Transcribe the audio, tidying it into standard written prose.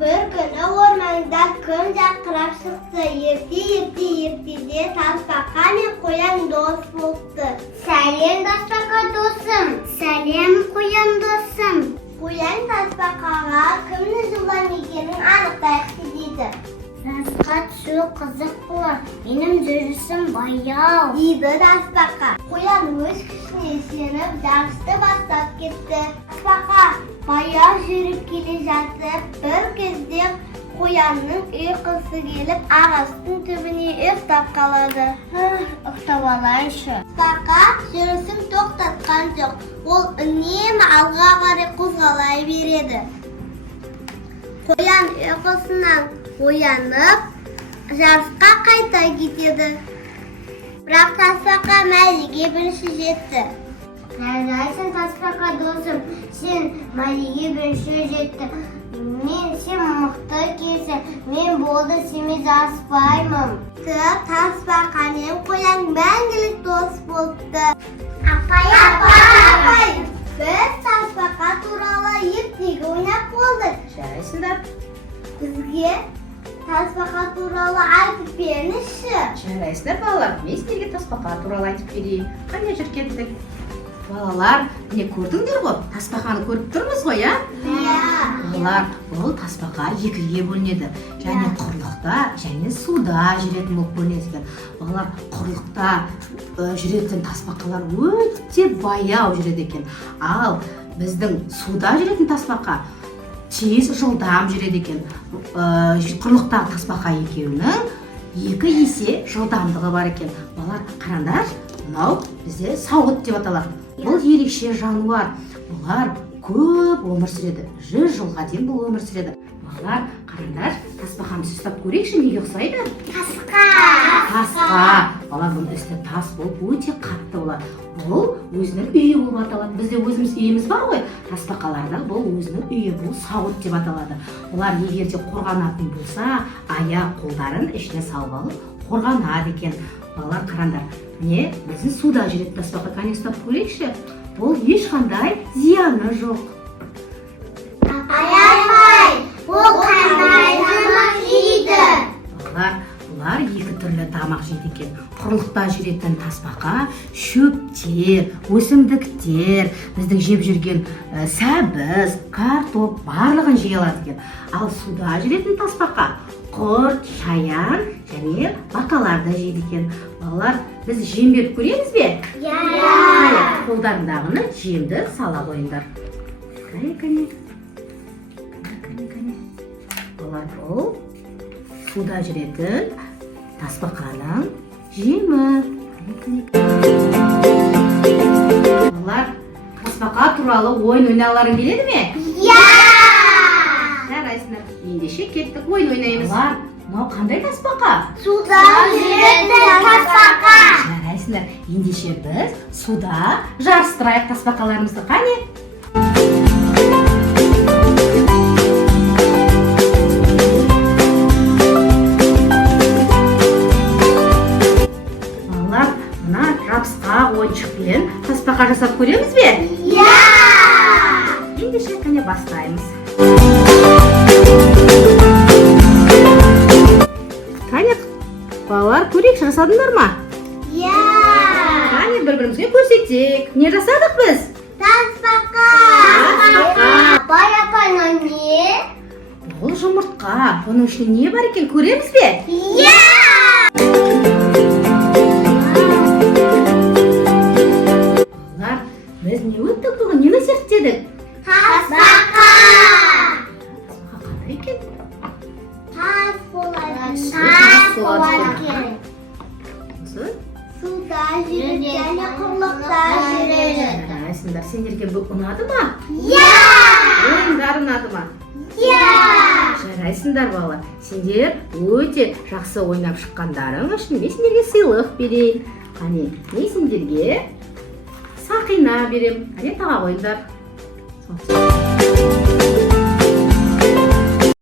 Bir kuni o'rmonda kun jaqirab chiqdi. Yerda tasbaqa men qo'yan do'st bo'ldi. Salam tasbaqa do'stim. Salam qo'yan do'stim. Qo'yan tasbaqaga kimni zo'rlamaganini aniqlaydi deydi. Faqat shu qiziq bo'lar. Mening yurishim bayov. Deydi tasbaqa. Qo'yan o'z kuchini senib darsda boshlab ketdi. Tasbaqa bayov yurib kelayotdi. Bir kezdek qo'yanning uyqusi kelib ağacın tubini uxlab qoladi. Uxlab olay shu. Tasbaqa yurishini to'xtatgan yo'q. U nima alg'a qarab qo'zg'alayveradi. Qo'yan uyqusidan uyanib, darsga qayta ketadi. Biroq tasbaqa mayliga birishi yetdi. Neredeysen tasbaqa do'stim. Sen mayliga birishi yetdi. Sen mıqta kelsa, men bo'ldi seni daspayman. Tasbaqaning qo'yan mangilik do'st bo'ldi. Apay. Biz tasbaqa turali yirtiga o'ynab qoldik. Жарайсыңдар. Bizga tasbaqa turali aytib berinishi. Жарайсыңдар балалар. Мен сіздерге тасбақа туралы айтып берейін. Қане жүр кеттік. Балалар, міне көрдіңдер ғой? Тасбақаны көріп тұрмыз ғой, а? Балалар, бұл тасбақа екіге бөлінеді. Және құрлықта, және суда жүретін болып бөлінеді екен. Балалар, құрлықта жүретін тасбақалар өте баяу жүреді екен. Ал біздің суда жүретін тасбақа тез жылдам жүреді екен. Құрлықтағы тасбақа екеуінің 2 есе жылдамдығы бар екен. Балалар, қараңдар, мынау бізде сауыт деп аталады. Бұл ерекше жануар. Бұлар көп өмір сүреді. 100 жылға дейін бұл өмір сүреді. Балалар, қараңдар, тасбақамызды ұстап көрейікші, неге ұқсайды? Тасқа. Балалар, бұның үсті тас болып өте қатты болады. Бұл өзінің үйі болып аталады. Бізде өзіміз үйіміз бар ғой. Тасбақаларда бұл өзінің үйі, бұл сауыт деп аталады. Олар егер де қорғанатын болса, аяқ қолдарын ішіне салып алып қорғанады екен. Балалар, қараңдар, міне біздің суда жүретін тасбақа, қане ұстап көрейікші. Бұл ешқандай зияны жоқ. Апай, бұл қандай тамақ жейді? Балалар, бұлар 2 түрлі тамақ жейді екен. Құрлықта жүретін тасбақа шөптер, өсімдіктер, біздің жеп жүрген сәбіз, картоп барлығын жей алады екен. Ал суда жүретін тасбақа құрт, шаян және бақаларды жейді екен. Балалар, біз жем беріп көреміз бе? Қолдарындағыны жемді сала қойыңдар. Қане. Балалар, бұл суда жүретін тасбақаның жемі. Балалар, тасбақа туралы ойын ойналарың келеді ме? Жарайсыңдар. Ендеше кеттік, ойын ойнаймыз. Балалар, мынау қандай тасбақа? Суда жүретін тасбақа. Жарайсыңдар. Ендеше біз суда жарыстырайық тасбақаларымызды. Қане? Балалар, мына жабысқақ ойыншықпен тасбақа жасап көреміз бе? Ендеше қане бастаймыз. Қане, балалар, көрейік, жасадыңдар ма? Қане, бір-бірімізге көрсетейік. Не жасадық біз? Tasbaqa. Апай, не? Бұл жұмыртқа. Оның ішінде не бар екен, көреміз бе? Балалар, біз не өттік бүгін? Нені зерттедік? Tasbaqa. Қандай екен? Tas болады. Tas болады. Осы? Суда жүреді және құрлықта жүреді. Жарайсыңдар, сендерге бұл ұнады ма? Ойындар ұнады ма? Жарайсыңдар балалар. Сендер өте жақсы ойнап шыққандарың үшін мен сендерге сыйлық берейін. Қане, мен сендерге сақина берем. Қане, таға қойыңдар.